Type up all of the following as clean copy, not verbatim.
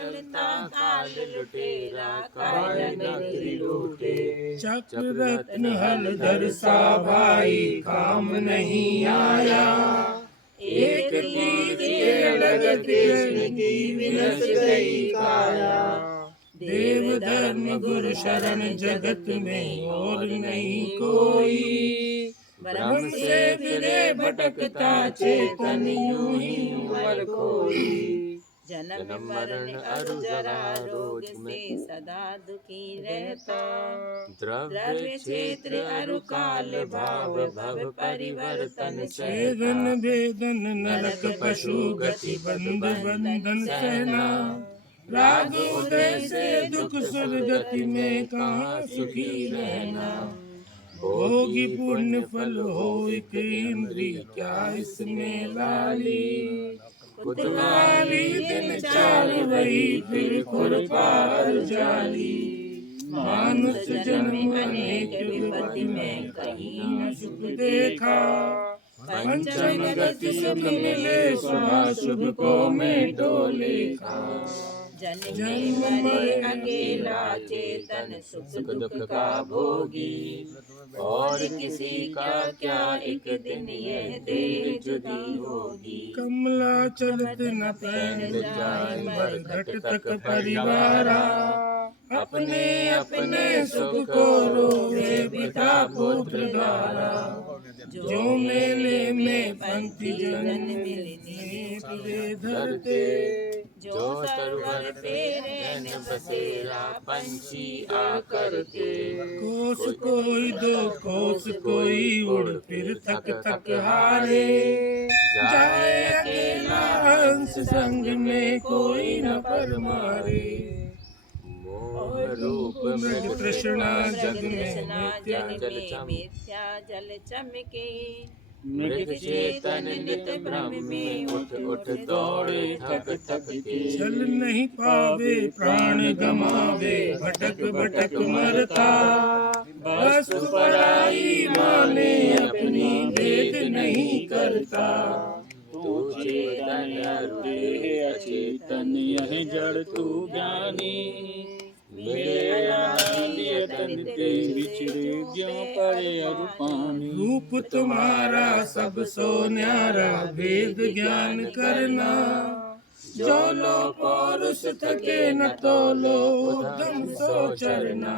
चलता काल लुटेरा काय नगरी लूटे। चक्र रत्न हलधर सा भाई काम नहीं आया। एक तीर के लगत कृष्ण की विनस गई काया। देव धर्म गुरु शरण जगत में और नहीं कोई। ब्रह्म से फिरे भटकता चेतन यूं ही उमर खोई। जन्म मरण अरु जरा रोग से सदा दुखी रहता। द्रव्य क्षेत्र अरु काल भाव भव परिवर्तन सेवन वेदन नरक पशु गति बंध बंधन सहना। राग उदय से दुख सुरगति में कहाँ सुखी रहना। भोगी पुण्य फल हो एक इंद्री क्या इसमें लाली। कुतवाली दिन चार वही फिर खुरपार जाली। मानुष जन्म अनेक विपत्ति में कहीं न सुख देखा। पंचम गति सुख मिले शुभाशुभ को में डोले खा। जन्म मरे अकेला चेतन सुख दुख का भोगी। और किसी का क्या एक दिन यह देह जुदी होगी। कमला चलत न पैन जाए मरघट तक परिवारा। अपने अपने सुख को रोवे पिता पुत्र द्वारा। जो मेले में पंक्ति जन मिलने वे धरते। जो सरोवर पे रैन बसेरा पंछी आकरते। कोस कोई दो कोस कोई उड़ फिर थक थक हारे। जाए अकेला हंस संग में कोई न पर मारे। मोह रूप मृग तृष्णा जग में मिथ्या जल चमके। मृग चेतन नित भ्रम में उठ उठ दौड़े थक थक के। चल नहीं पावे प्राण गमावे भटक भटक मरता। वस्तु पराई माने अपनी भेद नहीं करता। तू चेतन अचेतन यह जड़ तू ज्ञानी। रूप तुम्हारा सब सो न्यारा भेद ज्ञान करना। जो लो पौरुष थके न तोलो उद्यम सो चरना।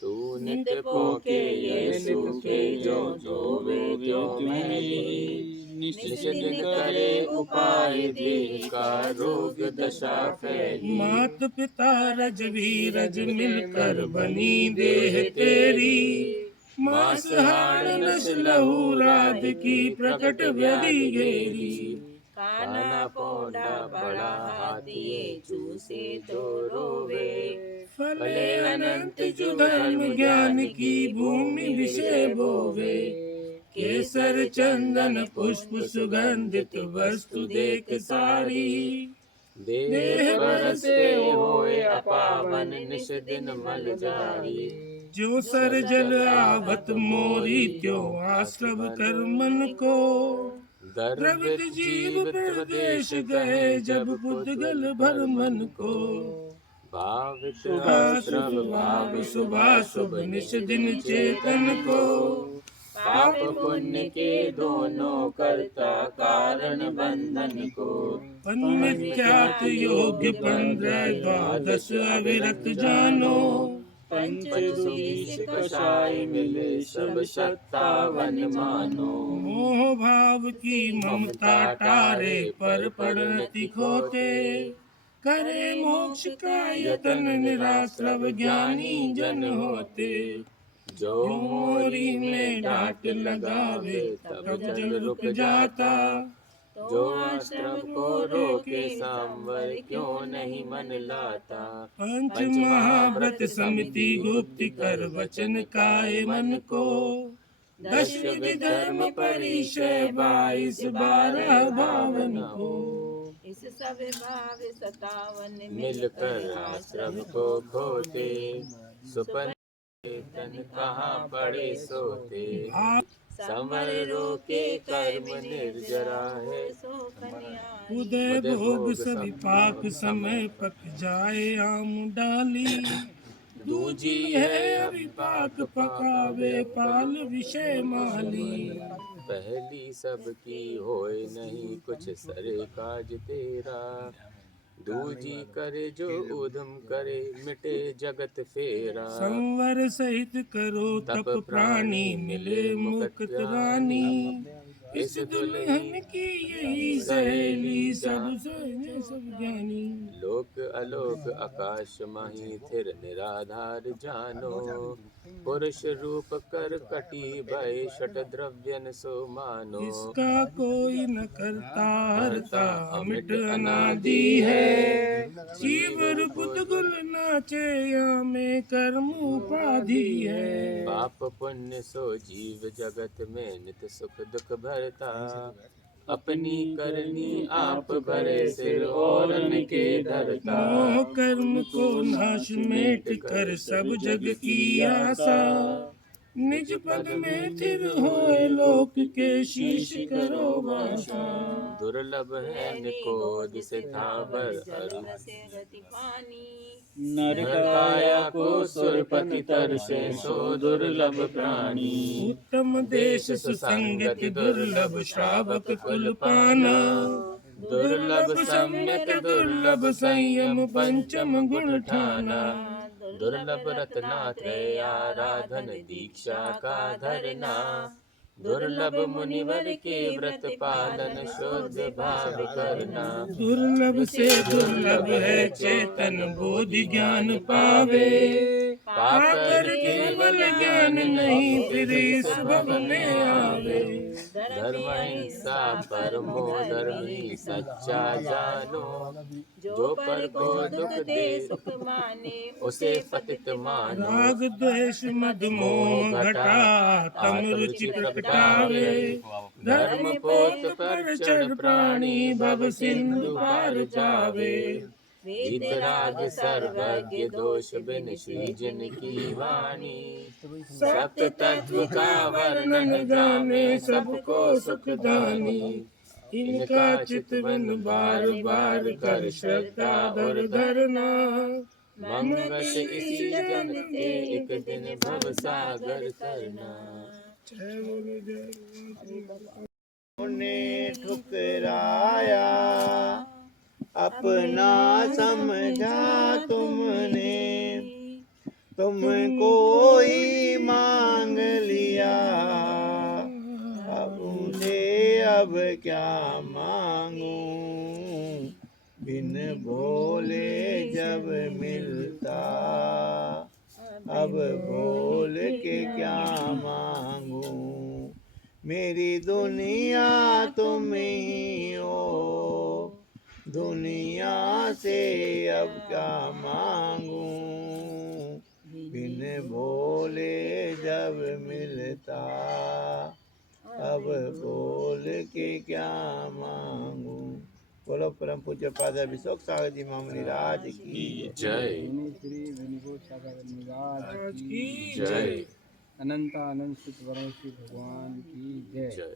तू नित्य पोके ये सूखे जो जोवे जो मैली। निषिद्ध करे उपाय देह का रोग दशा फैली। मात पिता रज भी रज मिलकर बनी देह तेरी। मांसहार नस लहू राध की प्रकट व्यधि घेरी। काना पौंडा बड़ा हाथिये चूसे तो रोवे। फले अनंत जो धर्म ज्ञान की भूमि विषय बोवे। केसर चंदन पुष्प सुगंधित वस्तु देख सारी। देह बरसे होए अपावन निश दिन मल जारी। जो सर जल आवत मोरी त्यों आश्रव कर मन को। द्रवित जीव प्रदेश गए जब पुद्गल भर मन को। भावित आश्रव भाव शुभाशुभ निश दिन चेतन को। पाप पुण्य के दोनों कर्ता कारण बंधन को। पंचात योग्य 15 द्वादश अविरत जानो। पंचवीस कषाय मिले सब 57 मानो। मोह भाव की ममता टारे पर परिणति खोते। करे मोक्ष का यतन निराश्रव ज्ञानी जन होते। जो मोरी में डांट लगावे तब जल रुक जाता। जो आश्रम को रोके सांवर क्यों नहीं मन लाता। पंच महाव्रत समिति गुप्त कर वचन काय मन को। 10 विधि धर्म परिचय 22 12 52 को। इस सब भाव 57 मिलकर आश्रम को खोते। सुपन तन कहाँ पड़े सोते। समर रोके कर्म निर्जरा है। उदय भोग सभी पाक समय पक जाए आम डाली। दूजी है अभिपाक पकावे पाल विषय माली। पहली सबकी होए नहीं कुछ सरे काज तेरा। दूजी करे जो उधम करे मिटे जगत फेरा। संवर सहित करो तप प्राणी मिले मुक्त रानी। इस दुल्हन की यही सहेली सब ज्ञानी। लोक अलोक आकाश माही थिर निराधार जानो। पुरुष रूप कर कटी भय षट द्रव्यन सो मानो। इसका कोई न करता हरता अमिट अनादि है। जीवर बुद्ध नाचे या में कर्म उपाधि है। पाप पुण्य सो जीव जगत में नित सुख दुख भरता। अपनी करनी आप भरे सिर और के धरता। मोह कर्म को नाश मेट कर सब जग की आशा। निज पद में थिर होए लोक के शीश करो भाषा। दुर्लभ है निकोद से थावर अरु। नर काया को सुरपति तरसे सो दुर्लभ प्राणी। उत्तम देश सुसंगति दुर्लभ श्रावक कुल पाना। दुर्लभ सम्यक दुर्लभ संयम पंचम गुण ठाना। दुर्लभ रत्नात्रय आराधन दीक्षा का धरना। दुर्लभ मुनिवर के व्रत पालन शुद्ध भाव करना। दुर्लभ से दुर्लभ है चेतन बोधि ज्ञान पावे। पाकर केवल ज्ञान नहीं फिर इस भव में आवे। धर्म हिंसा परमो धर्मी सच्चा जानो। जो पर को दुख दे सुख माने उसे पतित मानो। राग द्वेष मद मोह घटा तम रुचि प्रगटावे। धर्म पोत पर चढ़ प्राणी भव सिंधु पार जावे। वितराग सर्वज्ञ दोष बिन श्री जिन की वाणी। सप्त तत्व का वर्णन जाने सबको सुखदानी। इनका चितवन बार बार कर श्रद्धा और धरना। मंगत इसी जन के एक दिन भव सागर करना। उन्हें ठुकराया अपना समझा तुमने। तुम कोई मांग लिया अब उन्हें अब क्या मांगूं। बिन बोले जब मिलता अब बोल के क्या मांगूं। मेरी दुनिया तुम ही हो दुनिया से अब क्या मांगूं। बिन बोले जब मिलता अब बोल के क्या मांगूं। बोलो परम पूज्य पादा विशोक सागर जी मामनी राज की जय। श्री वेणुगोपाल सागर निवास की जय। अनंत आनंद सुत वरण श्री भगवान की जय। जय।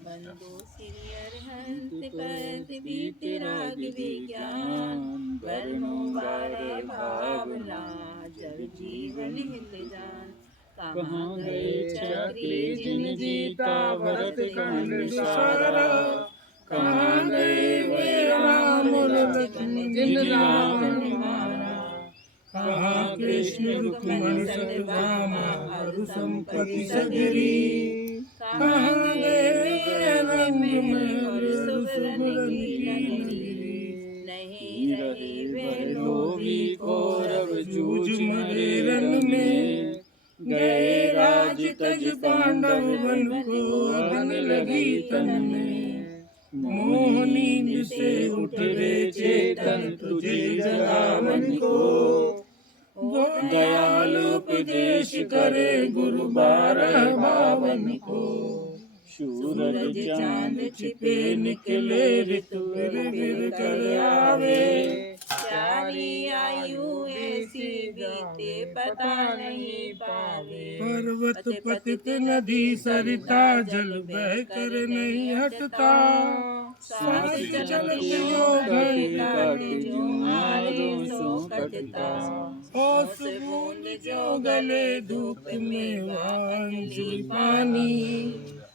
बंदो श्री अरहंत कर बीत राग विज्ञान। वर्णो बारे भावना जल जीवन हित जान। कहाँ गए चक्री जिन जीता भरत खंड सारा। कहाँ गए वे राम लक्ष्मण जिन रावण मारा। कहाँ कृष्ण रुक्मणी सत्यभामा हरु संपत्ति सगरी। कहाँ गए रंग में और सुगरन सुगरन की की नगरी नगरी। नहीं रहे वे लोभी लोभी कौरव जूझ जूझ मरे रण में गए राज तज पांडव वन को अग्न लगी तन में। मोह नींद से उठ रे चेतन तुझे जगा मन को। दयाल उपदेश करे गुरु 12 को। सूरज चांद छिपे निकले ऋतु फिर कर आवे। प्यारी आयु ऐसी बीते पता नहीं पावे। पर्वत पतित नदी सरिता जल बह कर नहीं हटता। सांस चलत यो घड़ी काटे जो मारे सो कटता। ओस बूंद जो गले धूप में वांझिल पानी।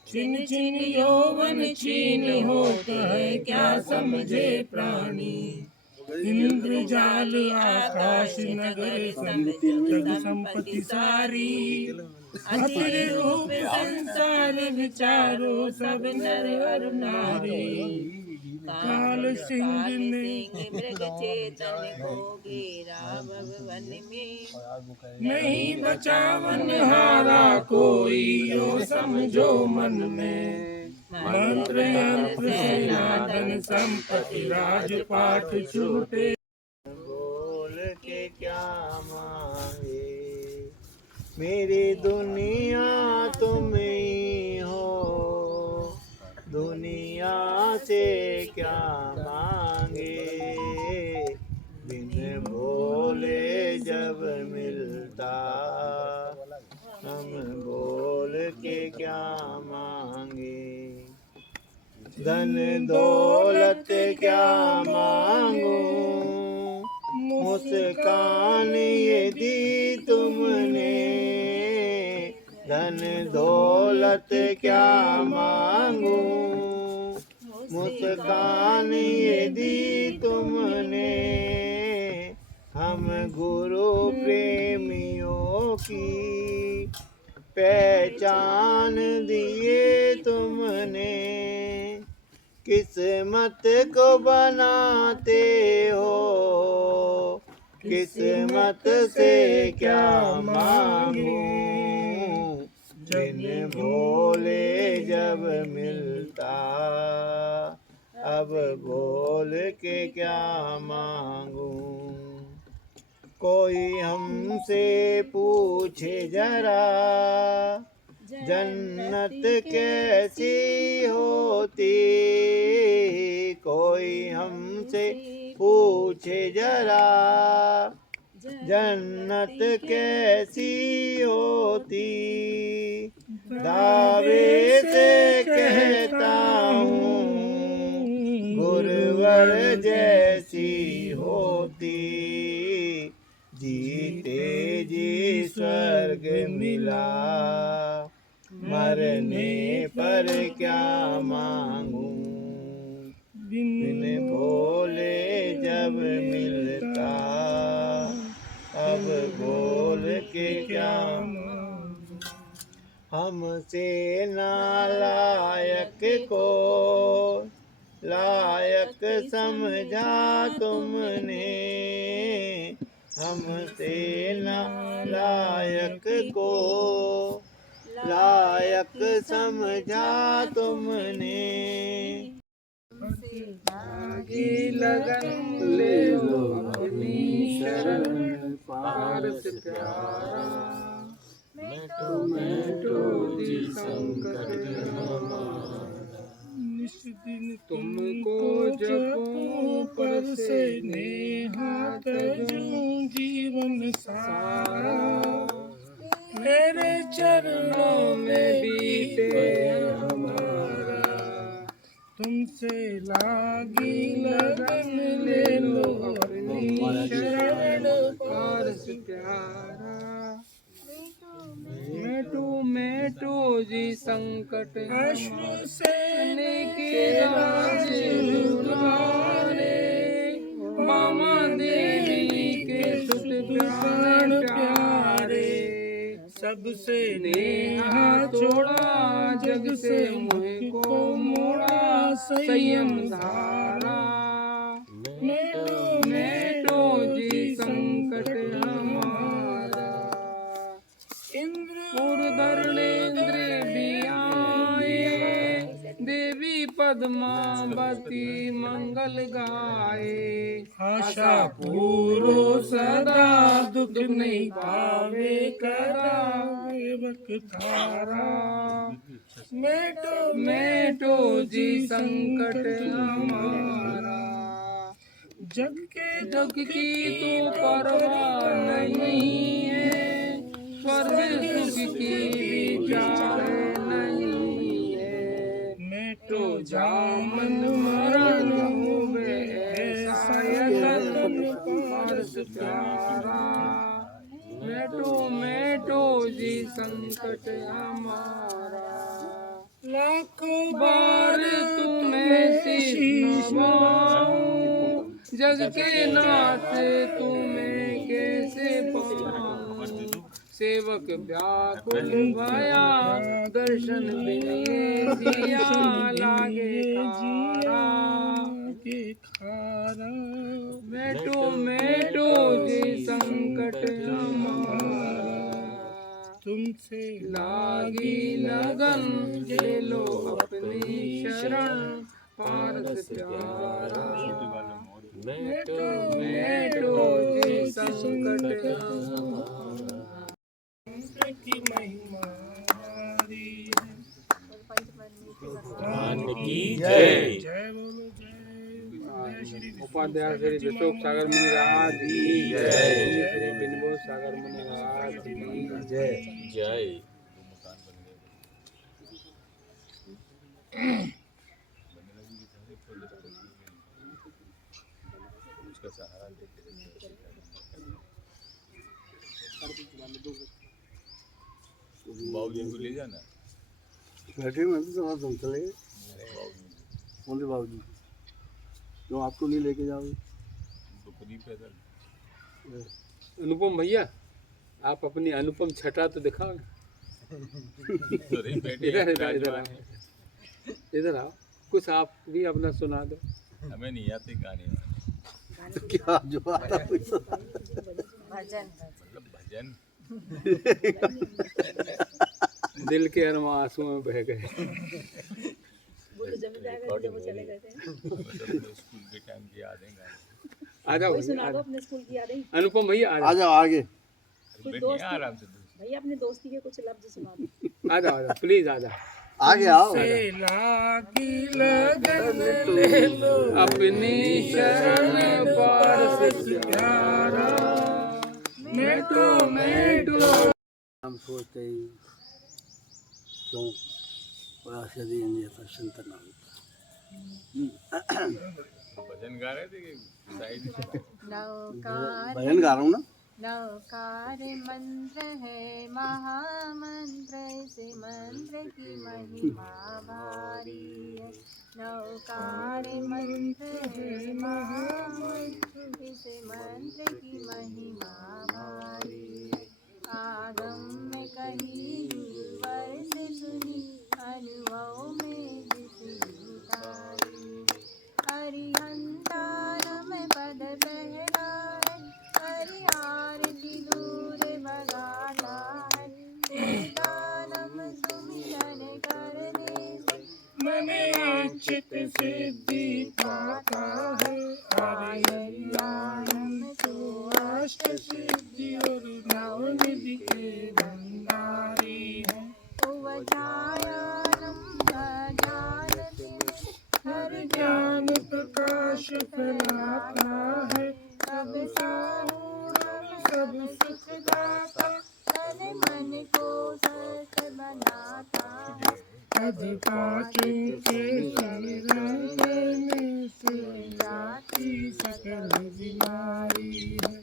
छिन छिन यौवन छीन होता है क्या समझे प्राणी। इंद्रजाल आकाश नगर जग संपत्ति सारी। अस्थिर रूप संसार विचारो सब नर और नारी। काल सिंह ने मृग चेतन को घेरा भवन में। नहीं बचावन हारा कोई यो समझो मन में। मंत्र यंत्र सेना धन संपत्ति राजपाट छूटे। बोल के क्या मांगे मेरी दुनिया तुम ही हो। दुनिया से क्या मांगे बिन बोले जब मिलता। हम बोल के क्या मांगे धन दौलत क्या मांगो। मुस्कान ये दी तुमने धन दौलत क्या मांगो। मुस्कान ये दी तुमने हम गुरु प्रेमियों की पहचान दिए तुमने। किस्मत को बनाते हो किस्मत से क्या मांगू। बिन बोले जब मिलता अब बोल के क्या मांगू। कोई हमसे पूछे जरा जन्नत कैसी होती। कोई हमसे पूछे जरा जन्नत कैसी होती। दावे से कहता हूँ गुरुवर जैसी होती। जीते जी स्वर्ग मिला मरने पर क्या मांगू। बिन बोले जब मिलता अब बोल के क्या मांगू। हमसे नालायक को लायक समझा तुमने। हमसे नालायक को लायक समझा तुमने। आगे लगन ले लो अपनी शरण पारस प्यारा। मैं जी संकट हमारा। निस दिन तुमको जपो पर से नेहा तजूं जीवन सारा। मेरे चरणों में बीते हमारा। तुमसे लागी लगन ले लो अपनी शरण पारस प्यारा। मेटो जी संकट अश्रु से के राज उतारे। मामा देवी के सुत प्राण प्यारे। सबसे नेहा छोड़ा, जग से मोह को मोड़ा, संयम धारा। मेटो जी संकट हमारा। इंद्र और धरणेन्द्र भी आए, देवी पद्मावती मंगल गाए। आशा पूरो सदा, दुख नहीं पावे कदा, सेवक थारा। मेटो जी संकट हमारा। जग की तो परवाह नहीं है, स्वर्ग सुख की विचार नहीं है। मेटो जामन मरण होवे, ऐसा यतन पारस प्यारा। मेटो जी संकट हमारा। लाखों बार तुम्हें शीश नवाऊं, जग के नाथ तुम्हें कैसे पाऊं। सेवक व्याकुल भया, दर्शन बिन ये जिया लागे खारा। मेटो जी संकट हमारा। तुमसे लागी लगन, ले लो अपनी शरण, पारस प्यारा। मेटो जी संकट हमारा। की महिमा हमारी है। भगवान की जय। जय बोलो जय। उपाध्याय श्री विशोक सागर मुनि महाराज की जय। श्री विनोद सागर मुनि महाराज की जय। जय। बाबूजी को ले जाना। बैठे में तो तुम चले कौन से बाबूजी, क्यों आपको नहीं लेके जाओगे? अनुपम भैया, आप अपनी अनुपम छटा तो दिखाओ। इधर आओ, कुछ आप भी अपना सुना दो। हमें नहीं आती कहानी। क्या जो आता भजन भजन दिल के अरमा आंसू में बह गए। स्कूल के टाइम की यादें गाने। आ जाओ, सुना दो अपने स्कूल की यादें। अनुपम भैया आ आ जाओ आगे। बैठिए आराम से। भैया अपने दोस्ती के कुछ लफ्ज सुना दो। आ जाओ प्लीज आ जाओ। आगे आओ। अपनी शरण पारस प्यारा। मेटो हम सोचते ही क्यों पराशरी अन्यथा संतन होता। भजन गा रहे थे कि साइड भजन गा रहा हूँ ना। नवकार मंत्र है महामंत्र, से मंत्र की महिमा भारी है। नवकार मंत्र है महामंत्र, से मंत्र की महिमा भारी है। आगम में कही वर्ष सुनी, अनुभव में जिसकी तारी। हरिहंतारम पद बहराए, हरिहार की दूर भगाता है। दानम सुमिरन करने से मन चित सिद्धि पाता है। हरियाणम तो अष्ट सिद्धि और नवनिधि के भंडारी है। उपध्यायानम अज्ञानतिं, हर ज्ञान प्रकाश फैलाता है। सब साहूरम सब सुख दाता, तन मन को सत बनाता है। पद पाचों के शरण करने से जाती सकल बीमारी है।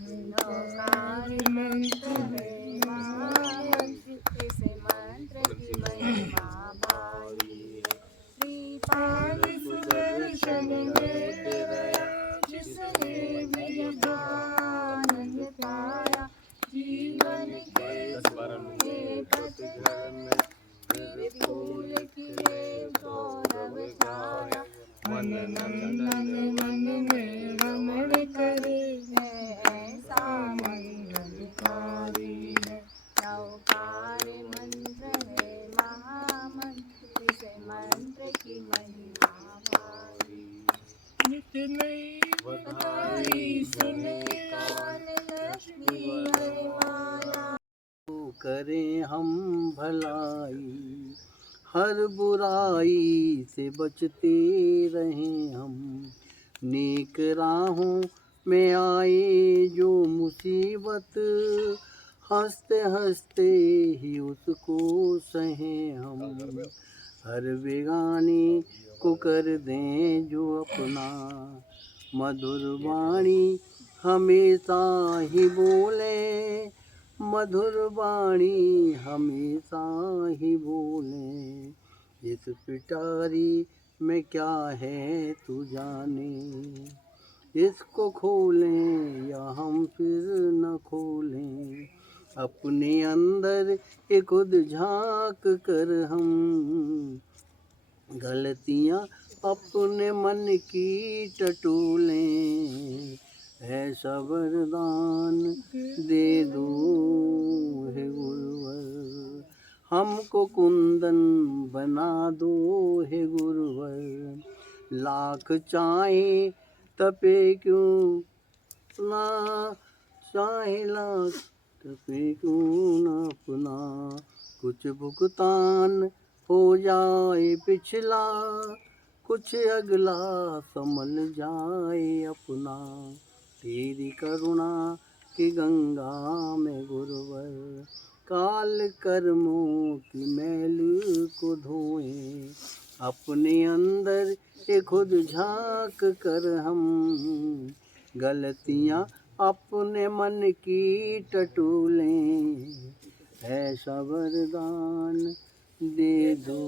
नवकार मंत्र है महामंत्र, इस मंत्र की महिमा भारी है। श्रीपाद सुदर्शन में भलाई, हर बुराई से बचते रहें हम। नेक राहों में आए जो मुसीबत, हंसते हंसते ही उसको सहें हम। हर बेगाने को कर दें जो अपना, मधुर वाणी हमेशा ही बोले, मधुर वाणी हमेशा ही बोले। इस पिटारी में क्या है तू जाने, इसको खोलें या हम फिर न खोलें। अपने अंदर एक खुद झांक कर हम, गलतियाँ अपने मन की टटोलें। ऐसा वरदान दे दो हे गुरुवर, हमको कुंदन बना दो हे गुरुवर। लाख चाहे तपे क्यों ना, चाहे लाख तपे क्यों ना अपना, कुछ भुगतान हो जाए पिछला, कुछ अगला संभल जाए अपना। तेरी करुणा की गंगा में गुरुवर, काल कर्मों की मैल को धोएं। अपने अंदर ये खुद झांक कर हम, गलतियाँ अपने मन की टटोलें। ऐसा वरदान दे दो।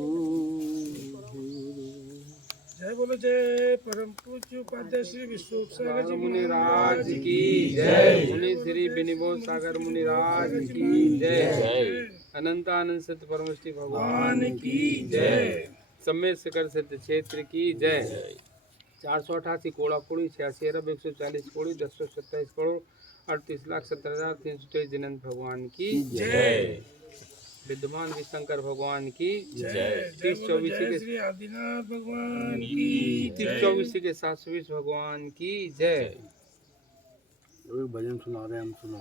जय बोलो जय परम पूज्य उपाध्याय श्री विश्वरूप सागर जी मुनि राज की जय। मुनि श्री विनिबोध सागर मुनि राज की जय। अनंत आनंद सत्य परमश्री भगवान की जय। सम्मेत शिखर सिद्ध क्षेत्र की जय। 488 कोड़ा कोड़ी 86 अरब 140 कोड़ी 1027 करोड़ 38,70,323 जिनंत भगवान की जय। विद्यमान विशंकर भगवान की जय। 3024 के श्री आदिनाथ भगवान की 3024 के 720 भगवान की जय। भजन सुना रहे हम, सुनो।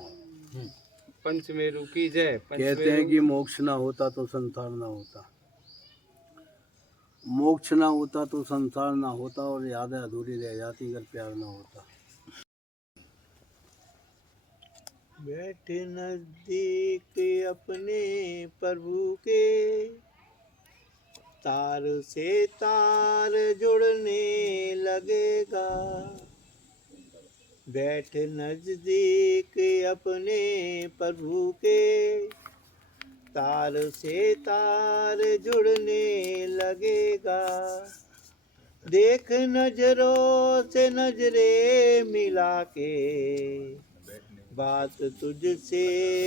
पंचमेरु की जय। कहते हैं कि मोक्ष ना होता तो संसार ना होता, मोक्ष ना होता तो संसार ना होता, और यादें अधूरी रह जाती अगर प्यार ना होता। बैठे नजदीक अपने प्रभु के, तार से तार जुड़ने लगेगा। बैठ नजदीक अपने प्रभु के, तार से तार जुड़ने लगेगा। देख नजरों से नजरें मिला के, बात तुझसे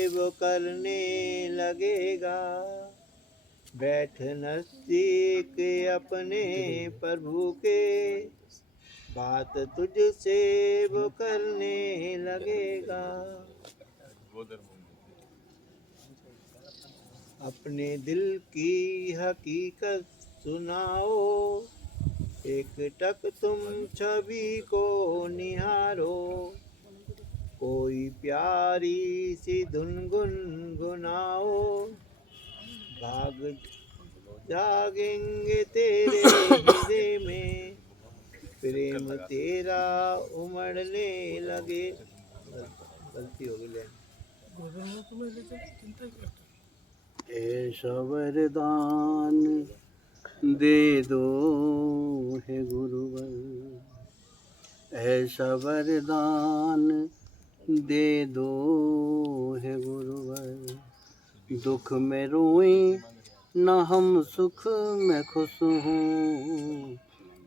वो करने लगेगा। बैठ नजदीक अपने प्रभु के, बात तुझसे वो करने लगेगा। अपने दिल की हकीकत सुनाओ, एक टक तुम छवि को निहारो। कोई प्यारी सी धुन गुनगुनाओ, भाग जागेंगे तेरे हृदय में, प्रेम तेरा उमड़ने लगे। गलती हो गई। ऐसा वरदान दे दो हे गुरुवर, ऐसा वरदान दे दो हे गुरुवर। दुख में रोएं न हम सुख में खुश हूँ,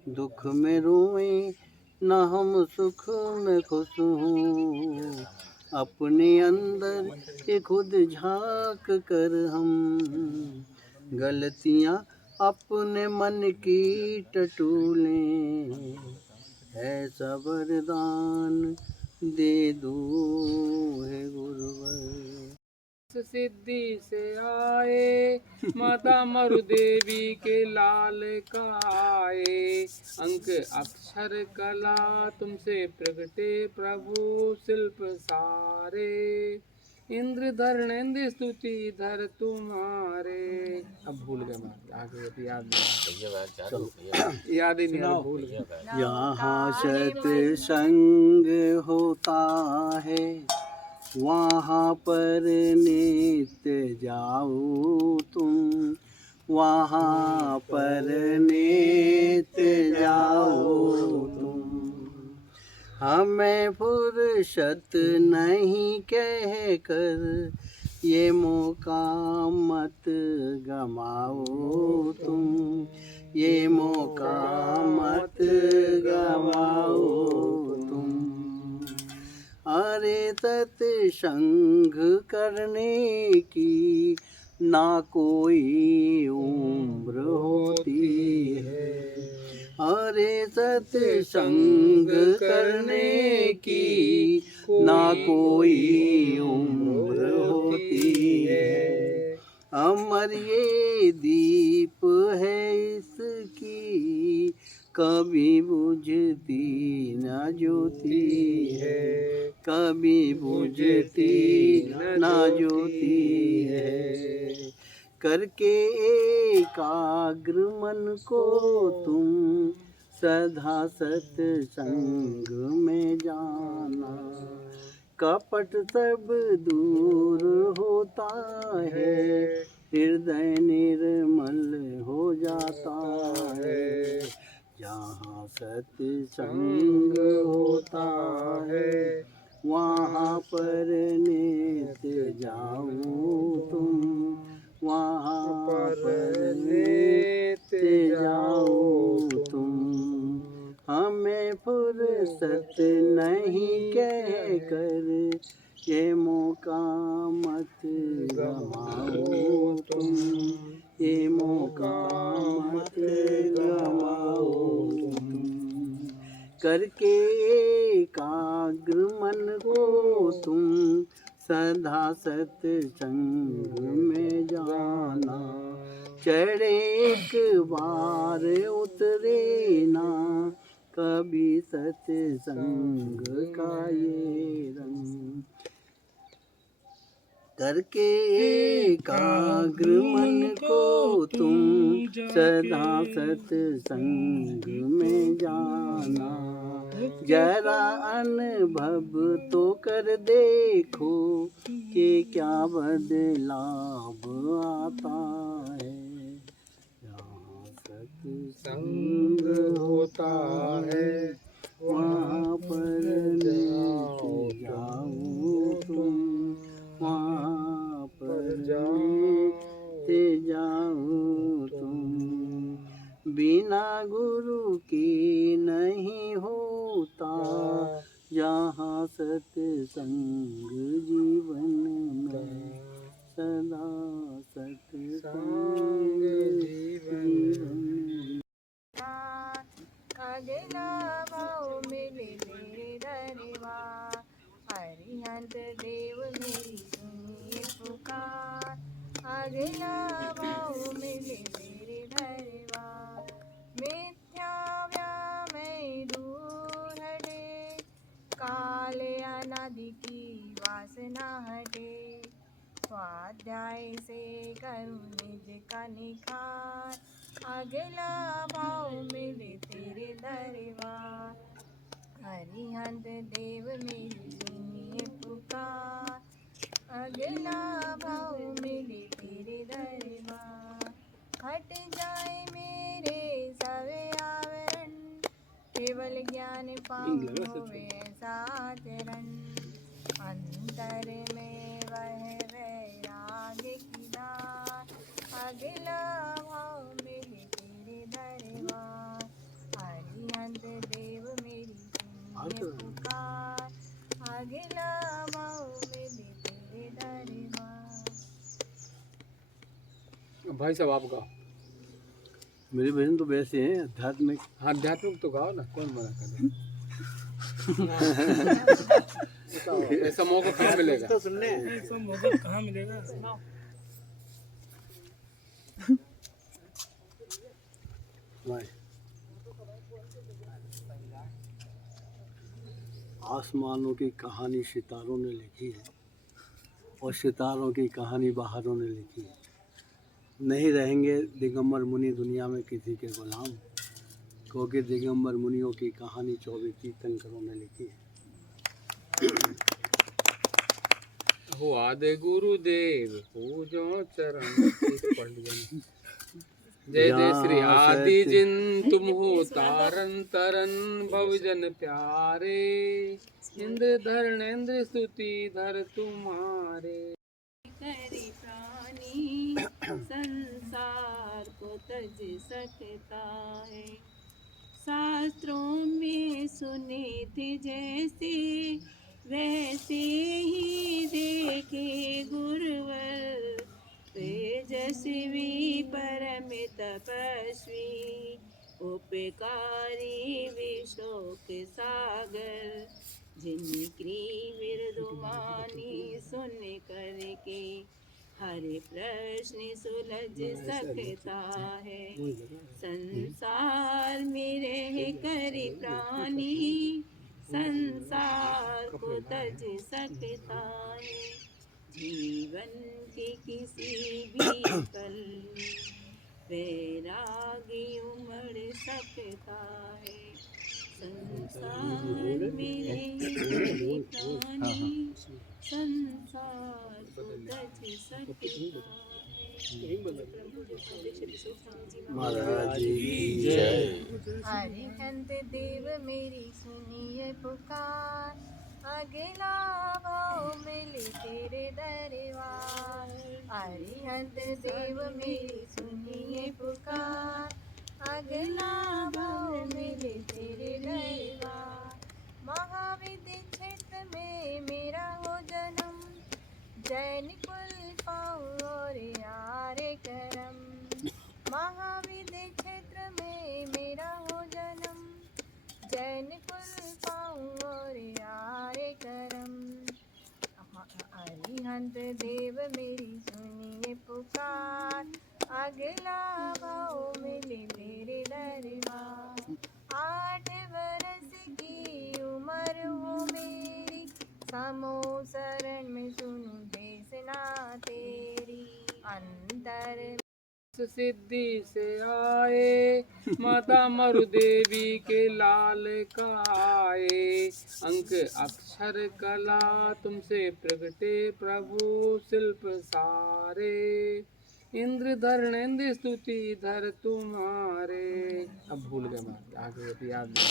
दुख में रोएं न हम सुख में खुश हूँ। अपने अंदर ये खुद झांक कर हम, गलतियाँ अपने मन की टटोलें। ऐसा वरदान दे दो हे गुरुवर। सिद्धि से आए माता मरु देवी के लाल का आए। अंक अक्षर कला तुमसे प्रगटे प्रभु शिल्प सारे। इंद्र धरणेन्द्र स्तुति धर तुम्हारे। अब भूल गए मैं आगे, अभी याद नहीं, याद ही नहीं आ रहा, भूल गए। यहाँ सत्संग होता है वहाँ पर नित्य जाओ तुम, वहाँ पर नित्य जाओ तुम। हमें फुर्सत नहीं कह कर ये मौका मत गमाओ तुम, ये मौका मत गवाओ तुम। अरे सत्संग करने की ना कोई उम्र होती है, अरे सत्संग करने की ना कोई उम्र होती है। अमर ये दीप है इसकी कभी बुझती न ज्योति है, कभी बुझती न ज्योति है। करके एकाग्र मन को तुम सदा सत्संग में जाना, कपट सब दूर होता है, हृदय निर्मल हो जाता है। जहाँ सत्संग होता है वहाँ पर नित्य जाओ तुम, वहाँ पर नित्य जाओ तुम। हमें फुर्सत नहीं कह कर ये मौका मत गवाओ तुम, ये मौका मत गवाओ तुम। करके एकाग्र मन को तुम सदा सत्संग में जाना, चढ़े एक बार उतरे ना कभी सत्संग का ये रंग। करके एकाग्र मन को तुम सदा सत्संग में जाना, जरा अनुभव तो कर देखो कि क्या बदलाव आता है। यहाँ सत्संग होता है वहाँ पर नित्य जाओ तुम, वहाँ पर नित्य जाओ तुम। बिना गुरु के नहीं होता जहाँ सत्संग जीवन में, सदा सत्संग जीवन। अगला भाव मिले मेरे दरबार, हरिहंत देव मेरी सुनिए पुकार। अगला भाव मिले मेरे दरबार, मिथ्या व्यामय दूर हटे, काले अनादि की वासना हटे। स्वाध्याय से करूँ निज का निखार, अगला भाव मिले तेरे दरबार। हरिहंत देव मेरी सुनिए पुकार, अगला भाव मिले तेरे दरबार। हट जाए मेरे सवे आवरण, केवल ज्ञान पाओ ऐसा आचरण। अंतर में वह वैराग की धार, अगला भाव मिले तेरे दरबार। हरिहंत देव मेरी सुनिए पुकार, अगला भाव मिले तेरे दरबार। भाई साहब आप गाओ। मेरे भजन तो वैसे हैं आध्यात्मिक। हाँ आध्यात्मिक तो गाओ ना, कौन मना कर ऐसा मौका कहाँ मिलेगा? ऐसा मौका कहाँ मिलेगा? आसमानों की कहानी सितारों ने लिखी है, और सितारों की कहानी बहारों ने लिखी है। नहीं रहेंगे दिगंबर मुनि दुनिया में किसी के गुलाम, क्योंकि दिगंबर मुनियों की कहानी 24 तीर्थंकरों ने लिखी है। हो आदि गुरुदेव पूजो चरण पढ़ लिया। जय जय श्री आदि जिन तुम हो तारन तरन भवजन प्यारे, इंद्र धरणेन्द्र स्तुति धर तुम्हारे। करी प्राणी संसार को तज सकता है, शास्त्रों में सुने थे जैसे वैसे ही देखे गुरुवर, तेजस्वी परम तपस्वी उपकारी विशोक सागर, जिनकी विरदुमानी सुन करके हर प्रश्न सुलझ सकता है, संसार में रह कर प्राणी संसार को तज सकता है, जीवन के किसी भी पल वैरागी उमड़ सकता है, संसार में रह कर प्राणी संसार को तज सकता है। प्रभु जो अध्यक्ष विशोक स्वामी जी महाराज की जय। अरिहंत देव मेरी सुनिए पुकार, अगला भाव मिले तेरे दरबार। अरिहंत देव मेरी सुनिए पुकार, अगला भाव मिले तेरे दरबार। महाविद्य क्षेत्र में मेरा हो जन्म, जैन कुल पाऊँ और यारे करम। महाविद्य क्षेत्र में मेरा हो जन्म, जैन कुल पाऊँ और यारे करम। अरिहंत देव मेरी सुनिए पुकार, अगला भाव मिले तेरे दरबार। 8 बरस की उम्र हो मेरी, समो शरण में सुनूं देशना तेरी। अंतर सिद्धि से आए माता मरु देवी के लाल का आए, अंक अक्षर कला तुमसे प्रगटे प्रभु शिल्प सारे, इंद्र धरणेन्द्र स्तुति धर तुम्हारे। अब भूल गए मैं आगे याद नहीं,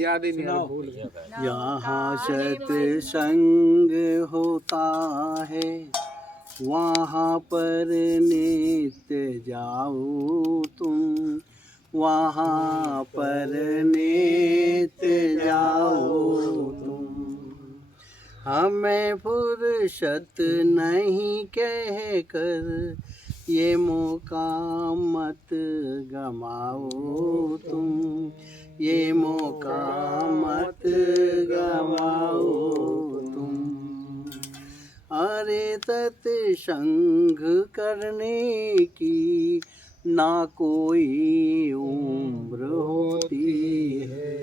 याद ही नहीं आ रहा, भूल गए। यहाँ सत्संग होता है, वहाँ पर नित्य जाओ तुम, वहाँ पर नित्य जाओ तुम। हमें फुर्सत नहीं कह कर ये मौका मत गमाओ तुम, ये मौका मत गमाओ तुम। अरे सत्संग करने की ना कोई उम्र होती है,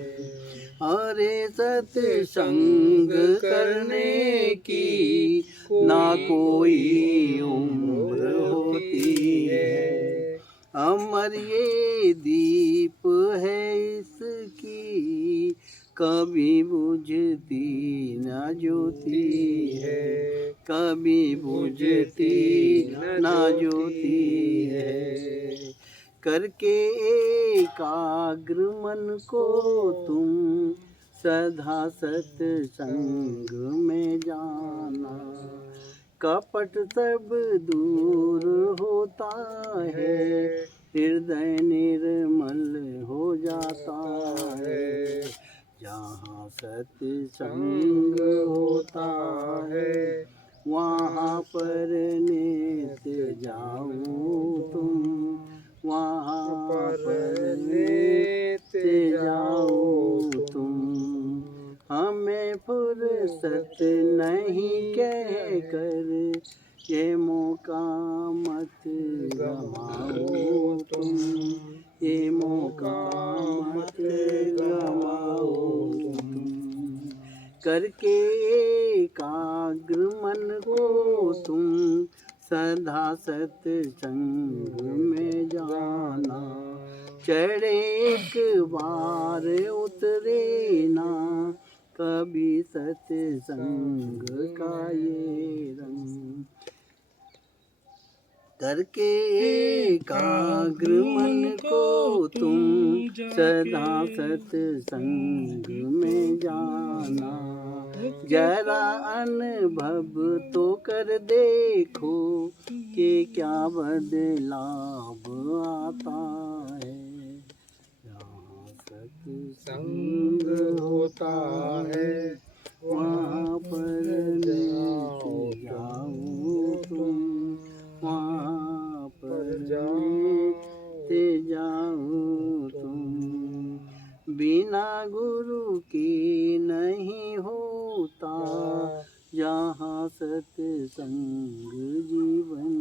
अरे सत्संग करने की ना कोई उम्र होती है। अमर ये दीप है इसकी, कभी बुझती न ज्योति है, कभी बुझती न ज्योति है। करके एकाग्र मन को तुम सदा सत्संग में जाना, कपट सब दूर होता है, हृदय निर्मल हो जाता है। जहाँ सत्संग होता है, वहाँ पर नित्य जाओ तुम, वहाँ पर नित्य जाओ तुम। हमें फुर्सत नहीं कह कर ये मौका मत गवाओ तुम, ये मौका मत गवाओ तुम। करके एकाग्र मन को तुम सदा सत्संग में जाना। चढ़े एक बार उतरे ना कभी सत्संग का ये रंग। करके एकाग्र मन को तुम सदा सत्संग में जाना। जरा अनुभव तो कर देखो कि क्या बदलाव आता है। जहाँ सत्संग होता है वहाँ पर जाओ तुम, वहाँ पर जाते जाओ तुम। बिना गुरु के नहीं होता जहाँ सत्संग जीवन